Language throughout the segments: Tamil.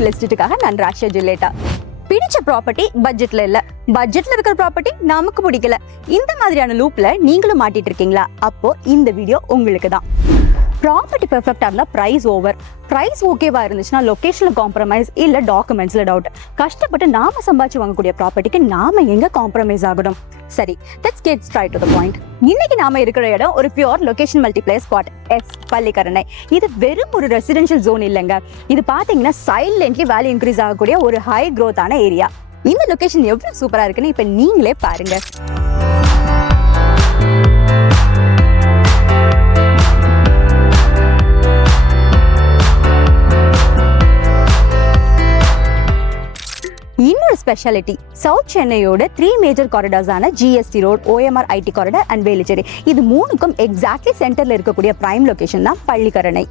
ரியல் எஸ்டேட்டுக்காக நான் ராஷா ஜில்லேட்டா. பிடிச்ச ப்ராப்பர்ட்டி பட்ஜெட்ல இல்ல, பட்ஜெட்ல இருக்கிற ப்ராப்பர்ட்டி நமக்கு பிடிக்கல, இந்த மாதிரியான லூப்ல நீங்களும் மாட்டிட்டு இருக்கீங்களா? அப்போ இந்த வீடியோ உங்களுக்கு தான். ப்ராப்பர்ட்டி பெர்ஃபெக்டா இருந்தா பிரைஸ் ஓவர், பிரைஸ் ஓகேவா இருந்துச்சுன்னா லொகேஷன்ல காம்ப்ரமைஸ் இல்ல டாக்குமெண்ட்ஸ்ல டவுட். கஷ்டப்பட்டு நாம சம்பாதிச்சு வாங்கக்கூடிய ப்ராப்பர்ட்டிக்கு நாம எங்க காம்ப்ரமைஸ் ஆகணும்? சரி, let's get straight to the point. இன்னைக்கு நாம இருக்கிற இடம் ஒரு pure location multiplayer spot, yes Pallikaranai. இது வெறும் ஒரு ரெசிடென்ஷியல் ஜோன் இல்லைங்க. இது பாத்தீங்கன்னா சைலண்ட்லி வேல்யூ இன்க்ரீஸ் ஆகக்கூடிய ஒரு ஹை growth-ஆன ஏரியா. இந்த லொகேஷன் எவ்வளவு சூப்பரா இருக்குன்னு இப்ப நீங்களே பாருங்க. இன்னொரு ஸ்பெஷாலிட்டி, சவுத் சென்னையோட 3 மேஜர் காரிடார்ஸான GST road, OMR IT corridor and Velachery, இது மூணுக்கும் எக்ஸாக்ட்லி சென்டர்ல இருக்கக்கூடிய பிரைம் லொகேஷன் தான் பள்ளிக்கரணை.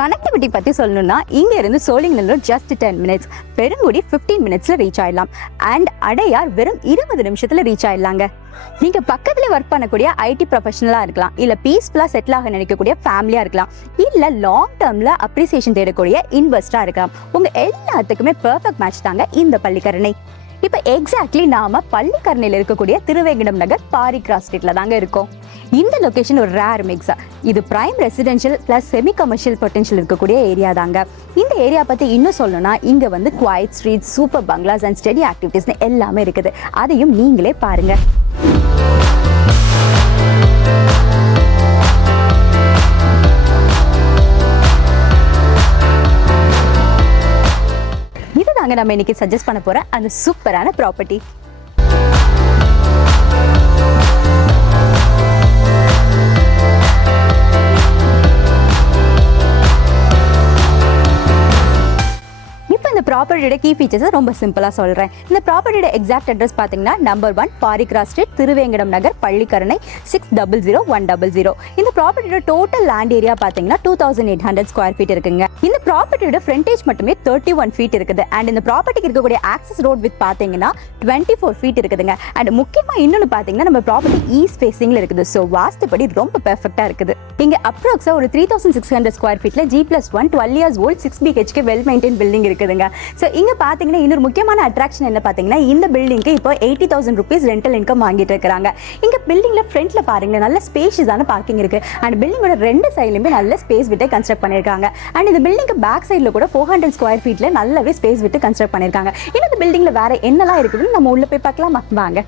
கனெக்டிவிட்டி பத்தி சொல்லணும்னா இங்க இருந்து சோழிங்கநல்லூர் ஜஸ்ட் 10 மினிட்ஸ், பெருங்குடி 15 மினிட்ஸ்ல ரீச் ஆயிடலாம் அண்ட் அடையார் வெறும் 20 நிமிஷத்துல ரீச் ஆயிடலாங்க. நீங்க பக்கத்துல ஒர்க் பண்ணக்கூடிய ஐடி ப்ரொஃபஷனலா இருக்கலாம், இல்ல பீஸ்ஃபுல்லா செட்டில் ஆக நினைக்கக்கூடிய ஃபேமிலியா இருக்கலாம், இல்ல லாங் டேர்ம்ல அப்ரிசியேஷன் தேடக்கூடிய இன்வெஸ்டரா இருக்கலாம். உங்க எல்லாத்துக்குமே பெர்ஃபெக்ட் மேட்ச் தாங்க இந்த பள்ளிக்கரணை. இப்ப எக்ஸாக்ட்லி நாம பள்ளிக்கரணையில இருக்கக்கூடிய திருவேங்கடம் நகர் பாரி கிராஸ் ஸ்ட்ரீட்ல தாங்க இருக்கோம். இந்த லொகேஷன் ஒரு ரேர் மிக்ஸ். இது prime residential plus semi commercial potential இருக்கக்கூடிய ஏரியா தாங்க. இந்த ஏரியா பத்தி இன்னும் சொல்லணும்னா இங்க வந்து quiet street, super bungalows and study ஆக்டிவிட்டிஸ்னு எல்லாமே இருக்குது. அதையும் நீங்களே பாருங்க. இதுதாங்க நம்ம இன்னைக்கு சஜஸ்ட் பண்ண போற அந்த சூப்பரான ப்ராப்பர்ட்டி. ப்ராப்பர்ட்டியோட கீ ஃபீச்சர்ஸ் ரொம்ப சிம்பிளா சொல்றேன். இந்த ப்ராப்பர்ட்டியோட எக்ஸாக்ட் அட்ரஸ் பாத்தீங்கன்னா number 1 Paari cross street, Thiruvengadam Nagar, Pallikaranai 600100. இந்த ப்ராப்பர்ட்டியோட டோட்டல் லேண்ட் ஏரியா பாத்தீங்கன்னா 2800 ஸ்கொயர் ஃபீட் இருக்குங்க. இந்த ப்ராப்பர்ட்டியோட ஃப்ரண்டேஜ் மட்டுமே 31 ஃபீட் இருக்குது அண்ட் இந்த ப்ராப்பர்ட்டிக்கு இருக்கக்கூடிய ஆக்சஸ் ரோட் வித் பாத்தீங்கன்னா 24 ஃபீட் இருக்குதுங்க. அண்ட் முக்கியமா இன்னொன்னு பாத்தீங்கன்னா நம்ம ப்ராப்பர்ட்டி ஈஸ்ட் ஃபேசிங்ல இருக்குது. ஸோ வாஸ்துபடி ரொம்ப பெர்ஃபெக்டா இருக்குது. இங்க அப்ராக்ஸா ஒரு 3600 ஸ்கொயர் ஃபீட்ல G+1 12 years old 6 BHK well maintain building இருக்குதுங்க. ஸோ இங்கே பார்த்தீங்கன்னா இன்னொரு முக்கியமான அட்ராக்ஷன் என்ன பார்த்தீங்கன்னா இந்த பில்டிங்க்கு இப்போ 80,000 rupees ரெண்டல் இன்கம் வாங்கிட்டு இருக்கிறாங்க. இங்கே பில்டிங்ல ஃப்ரண்ட்ல பாருங்க நல்ல ஸ்பேஷியஸான பார்க்கிங் இருக்கு அண்ட் பில்டிங்கோட ரெண்டு சைட்லையுமே நல்ல ஸ்பேஸ் விட்டு கன்ஸ்ட்ரக்ட் பண்ணியிருக்காங்க. அண்ட் இந்த பில்டிங்க்கு பேக் சைடில் கூட 400 ஸ்கொயர் ஃபீட்ல நல்லாவே ஸ்பேஸ் விட்டு கன்ஸ்ட்ரக்ட் பண்ணியிருக்காங்க. இந்த பில்டிங்ல வேற என்னெல்லாம் இருக்குதுன்னு நம்ம உள்ள போய் பார்க்கலாமா? வாங்க.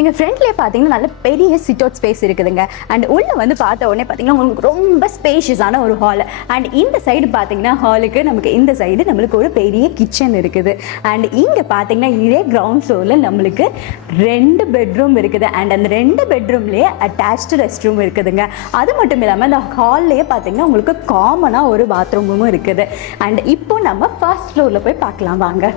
எங்க ஃப்ரண்ட்லேயே பார்த்தீங்கன்னா நல்ல பெரிய சிட் அவுட் ஸ்பேஸ் இருக்குதுங்க. அண்ட் உள்ள வந்து பார்த்த உடனே பார்த்தீங்கன்னா உங்களுக்கு ரொம்ப ஸ்பேஷியஸான ஒரு ஹால். அண்ட் இந்த சைடு பார்த்தீங்கன்னா ஹாலுக்கு நமக்கு இந்த சைடு நம்மளுக்கு ஒரு பெரிய கிச்சன் இருக்குது. அண்ட் இங்கே பார்த்தீங்கன்னா இதே கிரவுண்ட் ஃப்ளோரில் நம்மளுக்கு 2 பெட்ரூம் இருக்குது. அண்ட் அந்த 2 பெட்ரூம்லேயே அட்டாச்டு ரெஸ்ட் ரூம் இருக்குதுங்க. அது மட்டும் இல்லாமல் அந்த ஹால்லேயே பார்த்தீங்கன்னா உங்களுக்கு காமனாக ஒரு பாத்ரூமும் இருக்குது. அண்ட் இப்போ நம்ம ஃபர்ஸ்ட் ஃப்ளோரில் போய் பார்க்கலாம் வாங்க.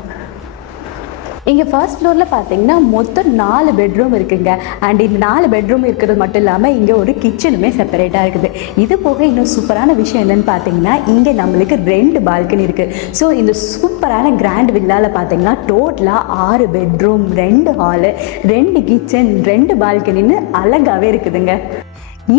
இங்கே ஃபர்ஸ்ட் ஃப்ளோரில் பார்த்தீங்கன்னா மொத்தம் 4 பெட்ரூம் இருக்குங்க. அண்ட் இந்த 4 பெட்ரூம் இருக்கிறது மட்டும் இல்லாமல் இங்கே ஒரு கிச்சனுமே செப்பரேட்டாக இருக்குது. இது போக இன்னும் சூப்பரான விஷயம் என்னென்னு பார்த்தீங்கன்னா இங்கே நம்மளுக்கு 2 பால்கனி இருக்குது. ஸோ இந்த சூப்பரான கிராண்ட் வில்லாவில் பார்த்தீங்கன்னா டோட்டலாக 6 பெட்ரூம், 2 ஹாலு, 2 கிச்சன், 2 பால்கனின்னு அழகாகவே இருக்குதுங்க.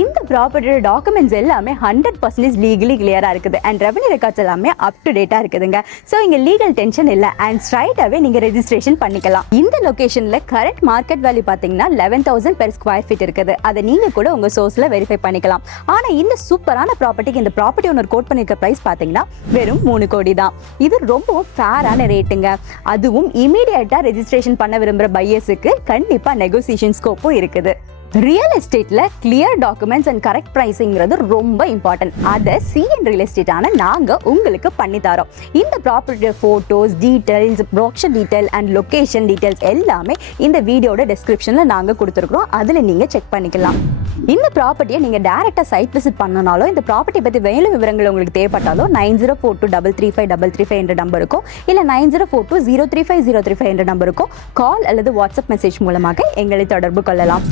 இந்த ப்ராப்பர்ட்டியோட டாக்குமெண்ட்ஸ் எல்லாமே 100% லீகலி கிளியராக இருக்குது அண்ட் ரெவன்யூ ரெக்கார்ட்ஸ் எல்லாமே அப் டு டேட்டாக இருக்குதுங்க. ஸோ இங்கே லீகல் டென்ஷன் இல்லை அண்ட் ஸ்ட்ரைட்டாகவே நீங்கள் ரெஜிஸ்ட்ரேஷன் பண்ணிக்கலாம். இந்த லொக்கேஷனில் கரண்ட் மார்க்கெட் வேல்யூ பார்த்தீங்கன்னா 11,000 per square feet இருக்குது. அதை நீங்கள் கூட உங்கள் சோர்ஸில் வெரிஃபை பண்ணிக்கலாம். ஆனால் இந்த சூப்பரான ப்ராப்பர்ட்டிக்கு இந்த ப்ராப்பர்ட்டி ஓனர் கோட் பண்ணியிருக்க ப்ரைஸ் பார்த்தீங்கன்னா வெறும் 3 கோடி தான். இது ரொம்பவும் ஃபேரான ரேட்டுங்க. அதுவும் இமீடியட்டாக ரெஜிஸ்ட்ரேஷன் பண்ண விரும்புகிற பையர்ஸுக்கு கண்டிப்பாக நெகோசியேஷன் ஸ்கோப்பும் இருக்குது. ரியல் எஸ்டேட்ல கிளியர் டாக்குமெண்ட்ஸ் அண்ட் கரெக்ட் பிரைஸிங்கிறது ரொம்ப இம்பார்ட்டன்ட். அதை CN ரியல் எஸ்டேட்டான நாங்க உங்களுக்கு பண்ணி தரோம். இந்த ப்ராப்பர்ட்டியோட photos, details, brochure detail and location details எல்லாமே இந்த வீடியோட டிஸ்கிரிப்ஷன்ல நாங்க கொடுத்துருக்கோம். அதுல நீங்க செக் பண்ணிக்கலாம். இந்த ப்ராப்பர்ட்டியை நீங்க டைரக்டா சைட் விசிட் பண்ணனாலும் இந்த ப்ராப்பர்ட்டி பத்தி மேலும் விவரங்கள் உங்களுக்கு தேவைப்பட்டாலும் 9042335335 என்ற நம்பருக்கும் இல்ல 9042035035 என்ற நம்பருக்கும் கால் அல்லது வாட்ஸ்அப் மெசேஜ் மூலமாக எங்களை தொடர்பு கொள்ளலாம்.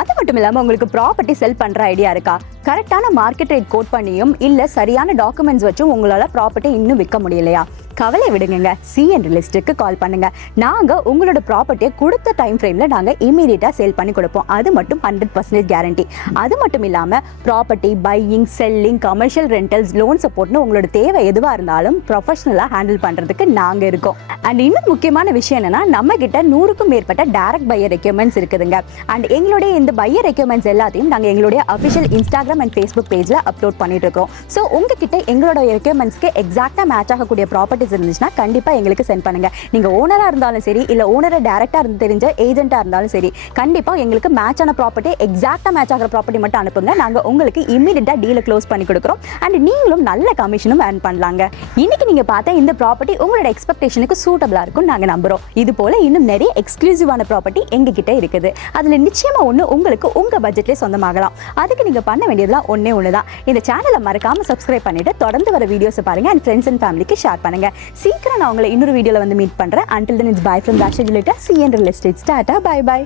அது மட்டும் இல்லாமல் உங்களுக்கு ப்ராப்பர்ட்டி செல் பண்ணுற ஐடியா இருக்கா? கரெக்டான மார்க்கெட் ரேட் கோட் பண்ணியும் இல்லை சரியான டாக்குமெண்ட்ஸ் வச்சும் உங்களால் ப்ராப்பர்ட்டி இன்னும் விற்க முடியலையா? கவலை விடுங்க, சிஎன் ரியல் எஸ்டேட்க்கு கால் பண்ணுங்க. நாங்க உங்களோட ப்ராப்பர்ட்டியை கொடுத்த டைம் ஃப்ரேம்ல நாங்க இமீடியட்டா சேல் பண்ணி கொடுப்போம். அது மட்டும் 100% கேரண்டி. அது மட்டும் இல்லாம property buying, selling, commercial rentals, loan சப்போர்ட்னு உங்களோட தேவை எதுவா இருந்தாலும் ப்ரொஃபஷனலா ஹேண்டில் பண்றதுக்கு நாங்க இருக்கோம். அண்ட் இன்னும் முக்கியமான விஷயம் என்னன்னா, நம்ம கிட்ட 100க்கும் மேற்பட்ட டைரக்ட் பையர் ரெக்யூர்மெண்ட்ஸ் இருக்குதுங்க. அண்ட் எங்களுடைய இந்த பையர் ரெக்யூர்மெண்ட்ஸ் எல்லாத்தையும் நாங்க எங்களுடைய அஃபிஷியல் இன்ஸ்டாகிராம் அண்ட் ஃபேஸ்புக் பேஜ்ல அப்லோட் பண்ணிட்டு இருக்கோம். ஸோ உங்ககிட்ட எங்களோட ரெக்யூர்மெண்ட்ஸ்க்கு எக்ஸாக்டா மேட்ச் ஆகக்கூடிய ப்ராப்பர்ட்டிஸ் இருந்துச்சுன்னா கண்டிப்பா எங்களுக்கு சென்ட் பண்ணுங்க. நீங்க ஓனரா இருந்தாலும் சரி, இல்ல ஓனரை டைரக்டா தெரிஞ்ச ஏஜென்ட்டா இருந்தாலும் சரி, கண்டிப்பா எங்களுக்கு மேட்ச் ஆன ப்ராப்பர்ட்டி, எக்ஸாக்டா மேட்ச் ஆகிற ப்ராப்பர்ட்டி மட்டும் அனுப்புங்க. நாங்க உங்களுக்கு இமீடியட்டா டீலை க்ளோஸ் பண்ணி கொடுக்குறோம். அண்ட் நீங்களும் நல்ல கமிஷனும் ஏர்ன் பண்ணலாங்க. இன்னைக்கு நீங்க பார்த்த இந்த ப்ராப்பர்ட்டி உங்களோட எக்ஸ்பெக்டேஷனுக்கு சூட்டபிளா இருக்கும் நாங்க நம்புறோம். இது போல இன்னும் நிறைய எக்ஸ்க்ளூசிவான ப்ராப்பர்ட்டி எங்க கிட்ட இருக்குது. அதுல நிச்சயமா ஒண்ணு உங்களுக்கு உங்க பட்ஜெட்லயே சொந்தமாகலாம். அதுக்கு நீங்க பண்ண வேண்டியதெல்லாம் ஒண்ணே ஒண்ணுதான். இந்த சேனலை மறக்காம சப்ஸ்கிரைப் பண்ணிட்டு தொடர்ந்து வர வீடியோஸை பாருங்க. அண்ட் ஃப்ரெண்ட்ஸ் அண்ட் ஃபேமிலிக்கு ஷேர் பண்ணுங்க. சீக்கிரம் நான் உங்களை இன்னொரு வீடியோல வந்து மீட் பண்றேன். Until then, it's bye from Dasha Julita, CN Real Estate. Tata, bye bye.